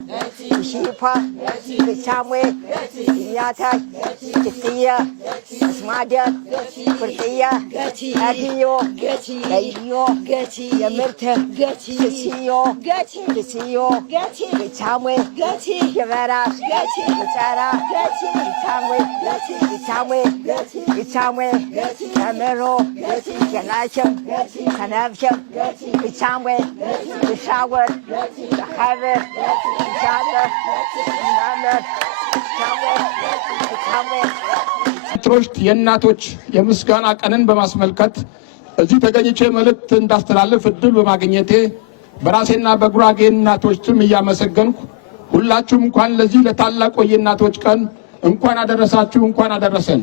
Shipa, Samwe, Yata, Kitia, Smada, Kurtia, Adio, Ayo, Yamirta, Kisio, Samwe, Yavara, Samwe, Amero, Yanasham, Kanavsham, Samwe, the shower, the harvest. ትሮሽት የእናቶች የምስጋና ቀንን በማስመልከት እዚህ ተገኝቼ መልእክት እንዳስተላልፍ እድል በማግኘቴ በራሴና በጉራጌ እናቶች ስም እያመሰገንኩ ሁላችሁም እንኳን ለዚህ ለታላቁ የእናቶች ቀን እንኳን አደረሳችሁ፣ እንኳን አደረሰን።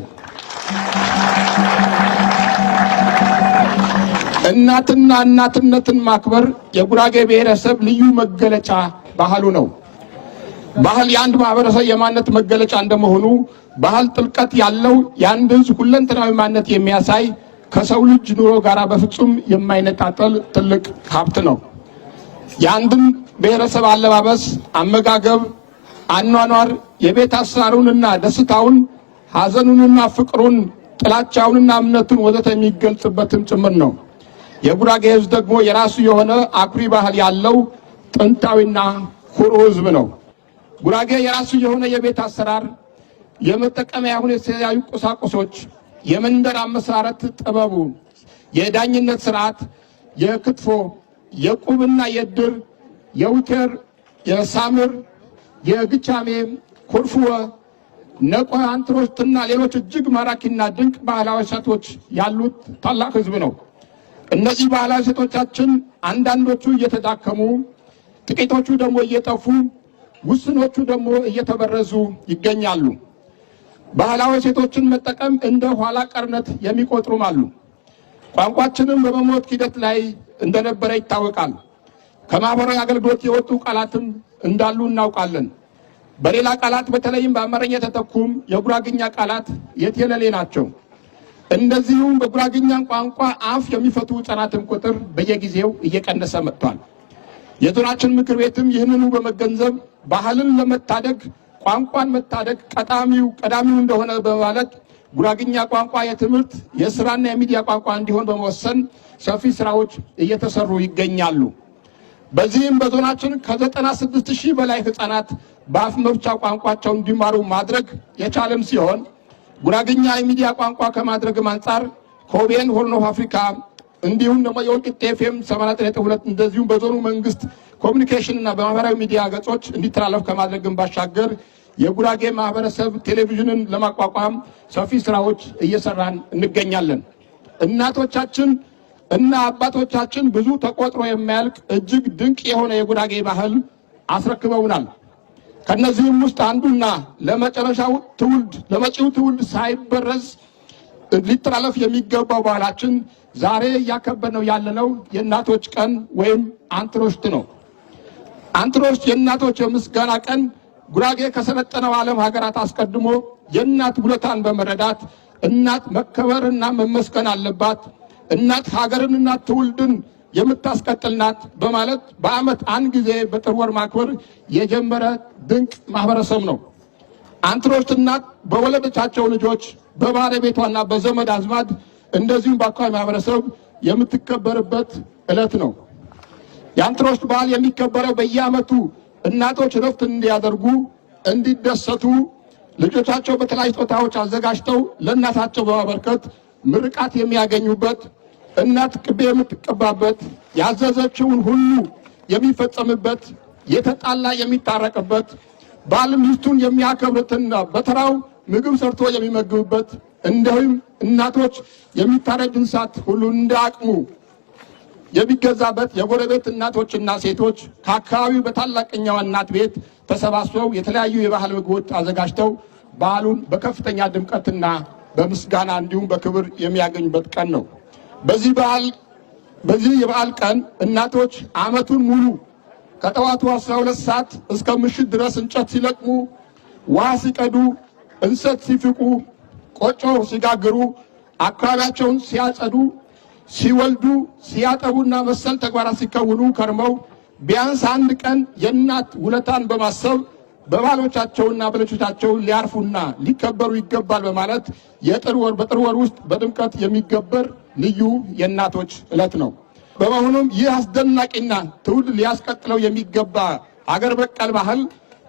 እናትና እናትነትን ማክበር የጉራጌ ብሔረሰብ ልዩ መገለጫ ባህሉ ነው። ባህል የአንድ ማህበረሰብ የማንነት መገለጫ እንደመሆኑ ባህል ጥልቀት ያለው የአንድ ሕዝብ ሁለንተናዊ ማንነት የሚያሳይ ከሰው ልጅ ኑሮ ጋር በፍጹም የማይነጣጠል ትልቅ ሀብት ነው። የአንድን ብሔረሰብ አለባበስ፣ አመጋገብ፣ አኗኗር፣ የቤት አሰራሩንና ደስታውን፣ ሐዘኑንና ፍቅሩን፣ ጥላቻውንና እምነቱን ወዘተ የሚገልጽበትም ጭምር ነው። የጉራጌ ሕዝብ ደግሞ የራሱ የሆነ አኩሪ ባህል ያለው ጥንታዊና ኩሩ ሕዝብ ነው። ጉራጌ የራሱ የሆነ የቤት አሰራር፣ የመጠቀሚያ የተለያዩ ቁሳቁሶች፣ የመንደር አመሰራረት ጥበቡ፣ የዳኝነት ስርዓት፣ የክትፎ፣ የቁብና የድር፣ የውቴር፣ የሳምር፣ የግቻሜ፣ ኩርፍወ፣ ነቆ፣ አንትሮስትና ሌሎች እጅግ ማራኪና ድንቅ ባህላዊ እሴቶች ያሉት ታላቅ ሕዝብ ነው። እነዚህ ባህላዊ እሴቶቻችን አንዳንዶቹ እየተዳከሙ፣ ጥቂቶቹ ደግሞ እየጠፉ፣ ውስኖቹ ደግሞ እየተበረዙ ይገኛሉ። ባህላዊ እሴቶችን መጠቀም እንደ ኋላ ቀርነት የሚቆጥሩም አሉ። ቋንቋችንም በመሞት ሂደት ላይ እንደነበረ ይታወቃል። ከማህበራዊ አገልግሎት የወጡ ቃላትም እንዳሉ እናውቃለን። በሌላ ቃላት በተለይም በአማርኛ የተተኩም የጉራግኛ ቃላት የትየለሌ ናቸው። እንደዚሁም በጉራግኛ ቋንቋ አፍ የሚፈቱ ሕፃናትን ቁጥር በየጊዜው እየቀነሰ መጥቷል። የዞናችን ምክር ቤትም ይህንኑ በመገንዘብ ባህልን ለመታደግ ቋንቋን መታደግ ቀዳሚው እንደሆነ በማለት ጉራግኛ ቋንቋ የትምህርት የስራና የሚዲያ ቋንቋ እንዲሆን በመወሰን ሰፊ ስራዎች እየተሰሩ ይገኛሉ። በዚህም በዞናችን ከ96 ሺህ በላይ ሕፃናት በአፍ መፍቻ ቋንቋቸው እንዲማሩ ማድረግ የቻለም ሲሆን ጉራግኛ የሚዲያ ቋንቋ ከማድረግም አንጻር ከኦቢኤን ሆርን ኦፍ አፍሪካ እንዲሁም ደግሞ የወልቂጤ ኤፍኤም 89.2 እንደዚሁም በዞኑ መንግስት ኮሚኒኬሽን እና በማህበራዊ ሚዲያ ገጾች እንዲተላለፍ ከማድረግም ባሻገር የጉራጌ ማህበረሰብ ቴሌቪዥንን ለማቋቋም ሰፊ ስራዎች እየሰራን እንገኛለን። እናቶቻችን እና አባቶቻችን ብዙ ተቆጥሮ የማያልቅ እጅግ ድንቅ የሆነ የጉራጌ ባህል አስረክበውናል። ከነዚህም ውስጥ አንዱና ለመጪው ትውልድ ሳይበረዝ ሊተላለፍ የሚገባው ባህላችን ዛሬ እያከበርነው ያለነው የእናቶች ቀን ወይም አንትሮሽት ነው። አንትሮሽት የእናቶች የምስጋና ቀን ጉራጌ ከሰለጠነው ዓለም ሀገራት አስቀድሞ የእናት ውለታን በመረዳት እናት መከበርና መመስገን አለባት፣ እናት ሀገርንና ትውልድን የምታስቀጥል ናት በማለት በዓመት አንድ ጊዜ በጥር ወር ማክበር የጀመረ ድንቅ ማህበረሰብ ነው። አንትሮሽት እናት በወለደቻቸው ልጆች በባለቤቷና በዘመድ አዝማድ እንደዚሁም በአካባቢ ማህበረሰብ የምትከበርበት ዕለት ነው። የአንትሮሽት በዓል የሚከበረው በየዓመቱ እናቶች ረፍት እንዲያደርጉ፣ እንዲደሰቱ ልጆቻቸው በተለያዩ ስጦታዎች አዘጋጅተው ለእናታቸው በማበርከት ምርቃት የሚያገኙበት፣ እናት ቅቤ የምትቀባበት፣ ያዘዘችውን ሁሉ የሚፈጸምበት፣ የተጣላ የሚታረቅበት፣ ባል ሚስቱን የሚያከብርትና በተራው ምግብ ሰርቶ የሚመግብበት፣ እንዲሁም እናቶች የሚታረድ እንስሳት ሁሉ እንደ አቅሙ የሚገዛበት፣ የጎረቤት እናቶችና ሴቶች ከአካባቢው በታላቅኛዋ እናት ቤት ተሰባስበው የተለያዩ የባህል ምግቦች አዘጋጅተው በዓሉን በከፍተኛ ድምቀትና በምስጋና እንዲሁም በክብር የሚያገኙበት ቀን ነው። በዚህ የበዓል ቀን እናቶች ዓመቱን ሙሉ ከጠዋቱ 12 ሰዓት እስከ ምሽት ድረስ እንጨት ሲለቅሙ፣ ውሃ ሲቀዱ፣ እንሰት ሲፍቁ፣ ቆጮ ሲጋግሩ፣ አካባቢያቸውን ሲያጸዱ፣ ሲወልዱ፣ ሲያጠቡና መሰል ተግባራት ሲከውኑ ከርመው ቢያንስ አንድ ቀን የእናት ውለታን በማሰብ በባሎቻቸውና በልጆቻቸው ሊያርፉና ሊከበሩ ይገባል በማለት በጥር ወር ውስጥ በድምቀት የሚከበር ልዩ የእናቶች ዕለት ነው። በመሆኑም ይህ አስደናቂና ትውልድ ሊያስቀጥለው የሚገባ አገር በቀል ባህል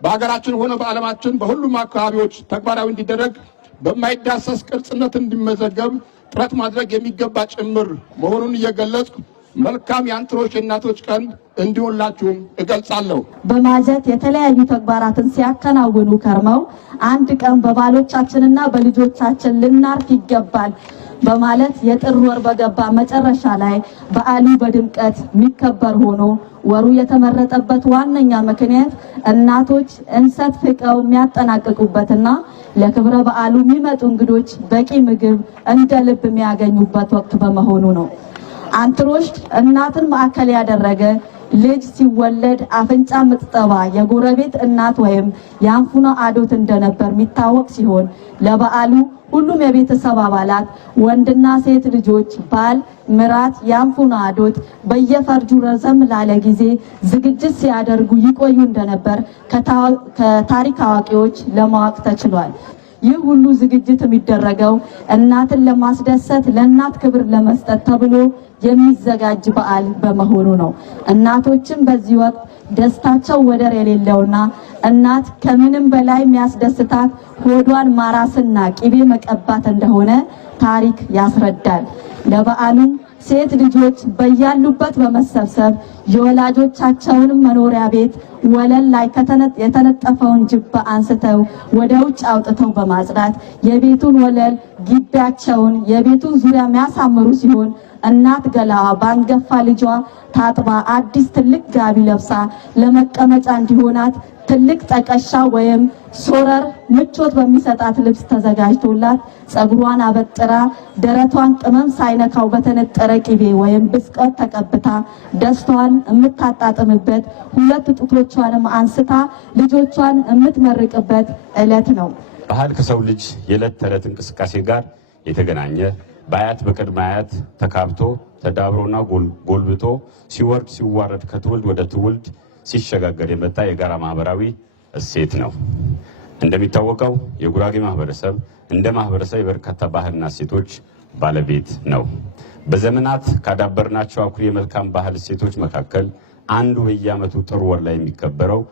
በሀገራችን ሆነ በዓለማችን በሁሉም አካባቢዎች ተግባራዊ እንዲደረግ በማይዳሰስ ቅርጽነት እንዲመዘገብ ጥረት ማድረግ የሚገባ ጭምር መሆኑን እየገለጽኩ መልካም የአንትሮሽ የእናቶች ቀን እንዲሆንላችሁም እገልጻለሁ። በማጀት የተለያዩ ተግባራትን ሲያከናውኑ ከርመው አንድ ቀን በባሎቻችንና በልጆቻችን ልናርፍ ይገባል በማለት የጥር ወር በገባ መጨረሻ ላይ በዓሉ በድምቀት የሚከበር ሆኖ ወሩ የተመረጠበት ዋነኛ ምክንያት እናቶች እንሰት ፍቀው የሚያጠናቅቁበትና ለክብረ በዓሉ የሚመጡ እንግዶች በቂ ምግብ እንደ ልብ የሚያገኙበት ወቅት በመሆኑ ነው። አንትሮሽ እናትን ማዕከል ያደረገ ልጅ ሲወለድ አፍንጫ ምጥጠባ የጎረቤት እናት ወይም የአንፉና አዶት እንደነበር የሚታወቅ ሲሆን ለበዓሉ ሁሉም የቤተሰብ አባላት ወንድና ሴት ልጆች፣ ባል፣ ምራት፣ የአንፉና አዶት በየፈርጁ ረዘም ላለ ጊዜ ዝግጅት ሲያደርጉ ይቆዩ እንደነበር ከታሪክ አዋቂዎች ለማወቅ ተችሏል። ይህ ሁሉ ዝግጅት የሚደረገው እናትን ለማስደሰት ለእናት ክብር ለመስጠት ተብሎ የሚዘጋጅ በዓል በመሆኑ ነው። እናቶችም በዚህ ወቅት ደስታቸው ወደር የሌለውና እናት ከምንም በላይ የሚያስደስታት ሆዷን ማራስና ቅቤ መቀባት እንደሆነ ታሪክ ያስረዳል። ለበዓሉም ሴት ልጆች በያሉበት በመሰብሰብ የወላጆቻቸውን መኖሪያ ቤት ወለል ላይ የተነጠፈውን ጅባ አንስተው ወደ ውጭ አውጥተው በማጽዳት የቤቱን ወለል ግቢያቸውን የቤቱን ዙሪያ የሚያሳምሩ ሲሆን እናት ገላዋ ባንገፋ ልጇ ታጥባ አዲስ ትልቅ ጋቢ ለብሳ ለመቀመጫ እንዲሆናት ትልቅ ጠቀሻ ወይም ሶረር ምቾት በሚሰጣት ልብስ ተዘጋጅቶላት ጸጉሯን አበጥራ ደረቷን ቅመም ሳይነካው በተነጠረ ቅቤ ወይም ብስቀት ተቀብታ ደስታዋን የምታጣጥምበት ሁለት ጡቶቿንም አንስታ ልጆቿን የምትመርቅበት ዕለት ነው። ባህል ከሰው ልጅ የዕለት ተዕለት እንቅስቃሴ ጋር የተገናኘ በአያት በቅድመ አያት ተካብቶ ተዳብሮና ጎልብቶ ሲወርድ ሲዋረድ ከትውልድ ወደ ትውልድ ሲሸጋገር የመጣ የጋራ ማህበራዊ እሴት ነው። እንደሚታወቀው የጉራጌ ማህበረሰብ እንደ ማህበረሰብ የበርካታ ባህልና እሴቶች ባለቤት ነው። በዘመናት ካዳበርናቸው አኩሪ የመልካም ባህል እሴቶች መካከል አንዱ በየዓመቱ ጥር ወር ላይ የሚከበረው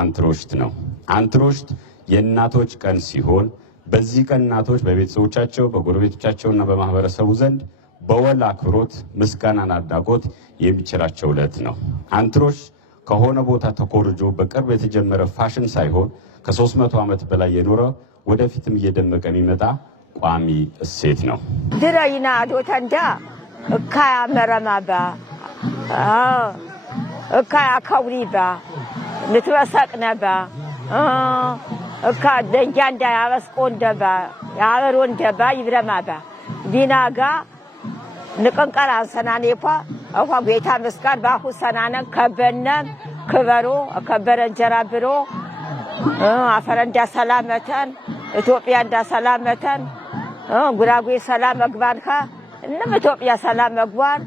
አንትሮሽት ነው። አንትሮሽት የእናቶች ቀን ሲሆን በዚህ ቀን እናቶች በቤተሰቦቻቸው በጎረቤቶቻቸውና በማህበረሰቡ ዘንድ በወል አክብሮት፣ ምስጋናና አድናቆት የሚቸራቸው ዕለት ነው። አንትሮሽ ከሆነ ቦታ ተኮርጆ በቅርብ የተጀመረ ፋሽን ሳይሆን ከ300 ዓመት በላይ የኖረ ወደፊትም እየደመቀ የሚመጣ ቋሚ እሴት ነው። ድረይና አዶተንዳ እካያ መረማባ እካያ ከውሪባ ንትበሰቅነባ እካ ደንጃንዳ ያበስቆንደባ ያበሮንደባ ይብረማባ ዲናጋ ንቀንቀራ ሰናኔፓ አኳ ጌታ መስጋን ባሁ ሰናነ ከበነ ክበሮ ከበረ እንጀራ ብሮ አፈረንዳ ሰላመተን ኢትዮጵያ እንዳ ሰላመተን ጉራጌ ሰላም መግባንካ እነም ኢትዮጵያ ሰላም መግባን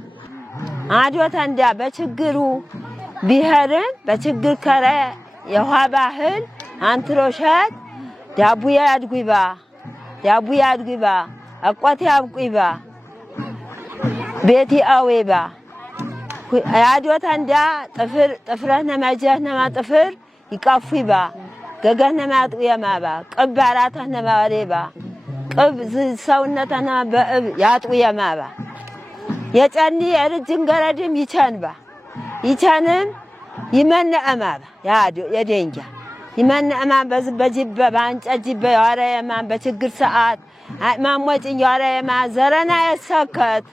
አዶተንዳ በችግሩ ቢሄርን በችግር ከረ የውሃ ባህል አንትሮሸት ዳቡያ ያድጉባ አቋቴ አብቁይባ ቤቲ አዌባ አዶተንዳ ጥፍረነ መጀነማ ጥፍር ይቃፉይባ ገገነማ ያጥየማባ ቅባራተነ ማሬባ ቅብ ሰውነተና በእብ ያጥየማባ የጨኒ የርጅን ገረድም ይቻንባ ይቻንም ይመነአማባ ያዶ የደንጃ ይመነአማባ በጅበ ባንጨጅበ ያረየማ በችግር ሰዓት ማሞጭኝ ያረየማ ዘረና ያሰከት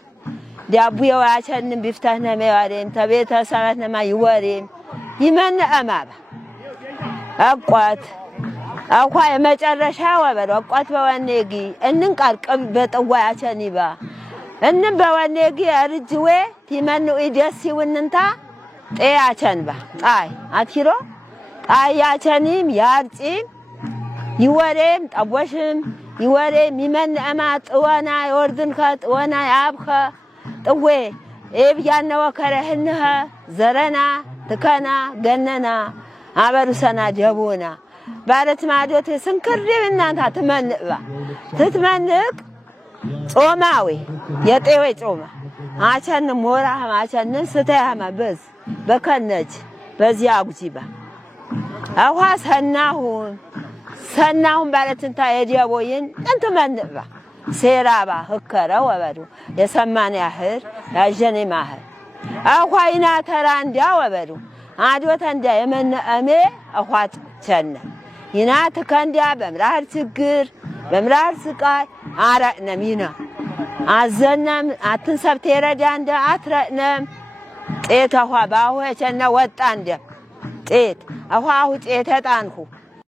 ዳቡየው ያቸንም ቢፍታህነ ማያሬም ተቤተሰብነ ማይወሬም ይመነአማባ አቋት አኳ የመጨረሻ ወበል አቋት በወኔጊ እንንቃር ቅብ በጥዋ ያቸኒባ እንም በወኔጊ አርጅዌ ይመኑ ኢደሲውንንታ ጤያቸንባ ጣይ አትሂሮ ጣይ ያቸኒም ያርጪም ይወሬም ጠቦሽም ይወሬም ይመነአማ ጥወና ይወርድንከ ጥወና ያብኸ ጥዌ ኤብ ያነወ ከረህንኸ ዘረና ትከና ገነና አበሩሰና ጀቦና ባረት ማዶት ስንክር እናንታ ትመንባ ትትመንቅ ጾማዊ የጤዌ ጾማ አቸን ሞራ አቸን ስተያማ በዝ በከነጅ በዚያ አጉጂባ አዋ ሰናሁን ባለትንታ የዲያቦይን እንትመንባ ሴራባ ህከረ ወበዱ የሰማን ያህር ያጀኔ ማህር አኳይና ተራንዳ ወበዱ አዶተ እንዳ የመነአሜ አኳት ቸነ ይና ተከንዳ በምራር ችግር በምራር ስቃይ አራነሚና አዘነም አትንሰብት የረዳንዳ አትረነም ጤት አኳ ባሁ ቸነ ወጣ እንደ ጤት አኳ ጤት ተጣንኩ